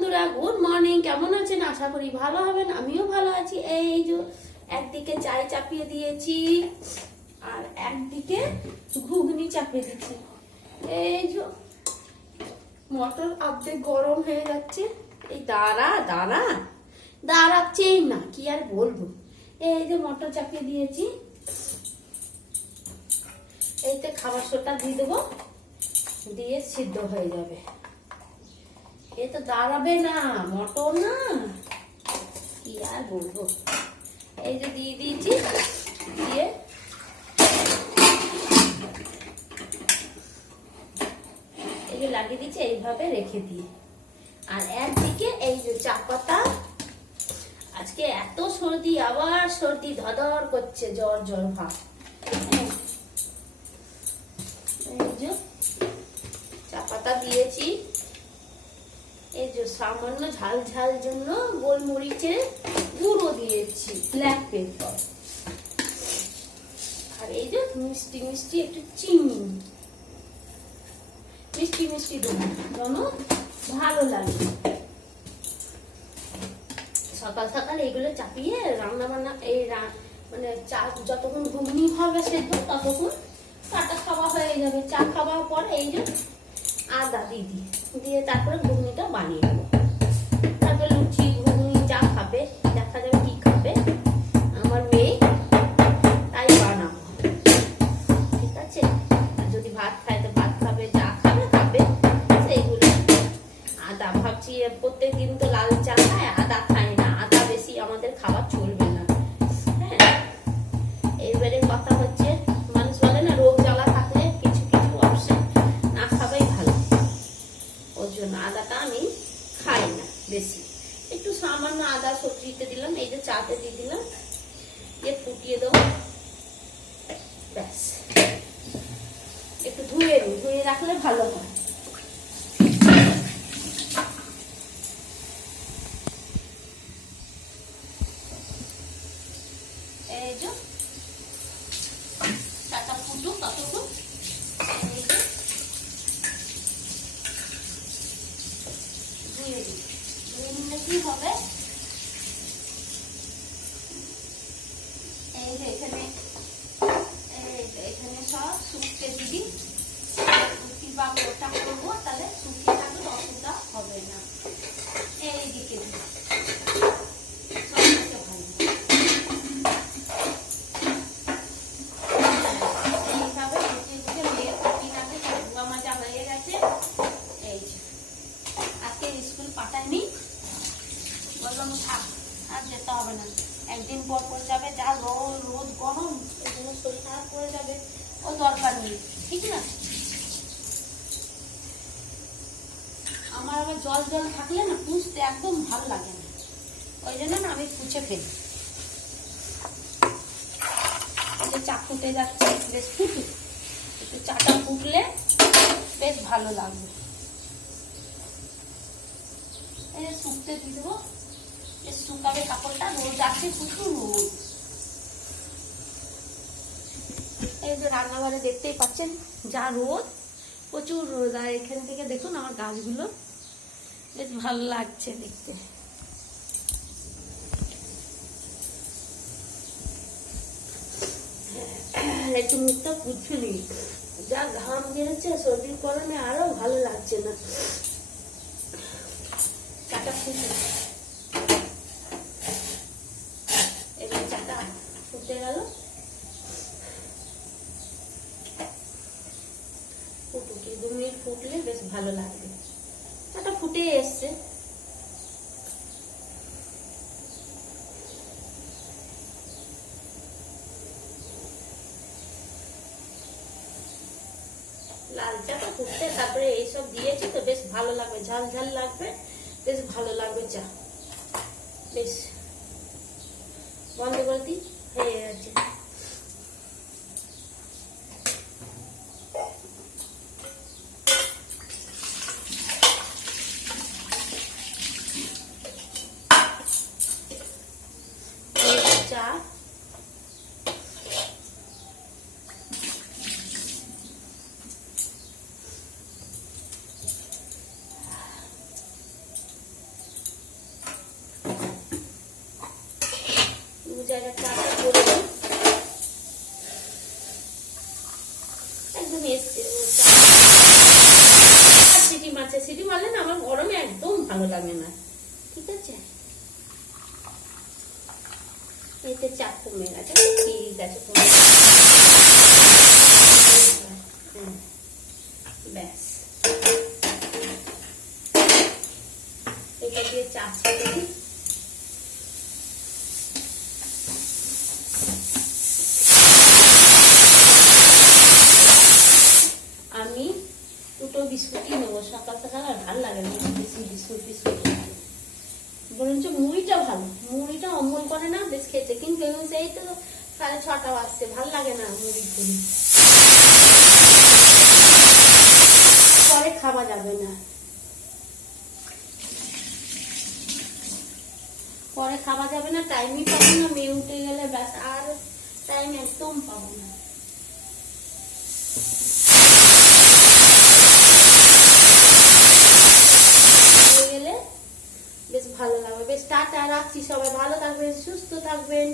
বন্ধুরা, good morning. কেমন আছেন? আশা করি ভালো হবেন। আমিও ভালো আছি। এই যে একদিকে চায় চাপিয়ে দিয়েছি আর একদিকে ঘুগনি চাপিয়ে দিচ্ছি। এই যে মটর আর্ধেক গরম হয়ে যাচ্ছে। এই দাঁড়াচ্ছেই না, কি আর বলবো। এই যে মটর চাপিয়ে দিয়েছি, এইতে খাবার সোটা দিয়ে দেবো, দিয়ে সিদ্ধ হয়ে যাবে। এ তো দাঁড়াবে না, মটর না, কি আর বলবো। এই যে দিয়ে দিয়েছি, দিয়ে এই যে লাগিয়ে দিচ্ছি, এইভাবে রেখে দিই। আর একদিকে এই যে চা পাতা, আজকে এত সর্দি, আবার সর্দি ধর করছে, জ্বর জ্বর ভাব। এই যে চা পাতা দিয়েছি, এই যে সামান্য ঝাল ঝাল জন্য গোলমরিচের গুঁড়ো দিয়েছি, ব্ল্যাক পেপার। আর এই যে মিষ্টি মিষ্টি একটু চিনি, মিষ্টি মিষ্টি দেবো যেন ভালো লাগে। সকাল সকাল এইগুলো চাপিয়ে রান্না বান্না, এই মানে চা যতক্ষণ ঘুগনি হবে সেদ্ধ, ততক্ষণ চাটা খাওয়া হয়ে যাবে। চা খাওয়ার পর এই যে আদা দিয়ে তারপরে ঘুগনিটা বানিয়ে নেবো। তারপরে লুচি ঘুগনি যা খাবে, দেখা যাবে কি খাবে আমার মেয়ে, তাই বানাবো। ঠিক আছে? আর যদি ভাত খায় তো ভাত খাবে, যা খাবে সেইগুলো। আদা ভাবছি প্রত্যেকদিন তো লাল চা খায়, আদা খায় না। আদা বেশি আমাদের খাবার চলবে না। হ্যাঁ, এইবারে কথা হচ্ছে, মানুষ বলে না রোগ জ্বালা থাকলে কিছু কিছু অবশ্যই না খাবাই ভালো। ওর জন্য আদাটা আমি খাই না বেশি। একটু সামান্য আদা সবজিতে দিলাম, এই যে চাতে দিয়ে দিলাম, দিয়ে ফুটিয়ে দেবো, ব্যাস। একটু ধুয়ে রাখলে ভালো হয়। এই যে চাটা ফুটুক ততক্ষণ। এই যে ধুয়ে নিলে কি হবে, এই যে এখানে সব শুকতে দিবি। রুটি বা মোটা করবো, তাহলে শুকিয়ে থাকলে অসুবিধা হবে না। এইদিকে এইভাবে রুটি মেয়ে নাকে ধোয়া মাজা হয়ে গেছে। এই যে আজকে স্কুল পাঠায়নি, বললাম থাক, আর যেতে হবে না, একদিন পর পর যাবে। যা রোদ গরম, এই জন্য শরীর খারাপ করে যাবে, ও দরকার নেই। ঠিক না? আমার আবার জল জল থাকলে না পুষতে একদম ভালো লাগে না, ওই জন্য না আমি পুছে ফেলি। চা ফুটে যাচ্ছে, বেশ ফুটুক, একটু চাটা ফুটলে বেশ ভালো লাগবে। এই যে শুকতে দিয়ে দেবো, শুকাবে কাপড়টা, রোদ আছে, প্রচুর রোদ। এই যে রান্নাঘরে দেখতেই পাচ্ছেন যা রোদ, প্রচুর রোদ। আর এখান থেকে দেখুন আমার গাছগুলো বেশ ভালো লাগছে দেখতে। একটু মুখটা পুছুনি, যা ঘাম বেড়েছে সর্দির কারণে, আরো ভালো লাগছে না। চাটা ফুটে, এবার চাটা ফুটে গেল, ফুটুকি 2 মিনিট ফুটলে বেশ ভালো লাগবে। চাটা ফুটে এসছে। লাল চাটা ফুটতে, তারপরে এইসব দিয়েছি তো বেশ ভালো লাগবে, ঝাল ঝাল লাগবে, বেশ ভালো লাগবে চা। বেশ বন্ধ করে দিই, হয়ে গেছে। চা গরমে একদম ভালো লাগে না। ঠিক আছে, এতে চাপ কমে গেছে, ঠিক আছে কমে ব্যাস। এটা দিয়ে চা ছেড়ে দিই। আমি দুটো বিস্কুটই নেবো, সকাল সকাল আর ভালো লাগে না বেশি বিস্কুট বিস্কুট, বরঞ্চ মুড়িটা ভালো, মুড়িটা অম্বল করে না বেশ খেতে, কিন্তু এই তো 6:30 বাজছে, ভাল লাগে না মুড়ি টুড়ি, পরে খাওয়া যাবে না, পরে খাওয়া যাবে না, টাইমই পাবো না, মেয়ে উঠে গেলে ব্যাস আর টাইম একদম পাবো না। গেলে বেশ ভালো লাগবে। বেশ টাটা, রাখছি, সবাই ভালো থাকবেন, সুস্থ থাকবেন।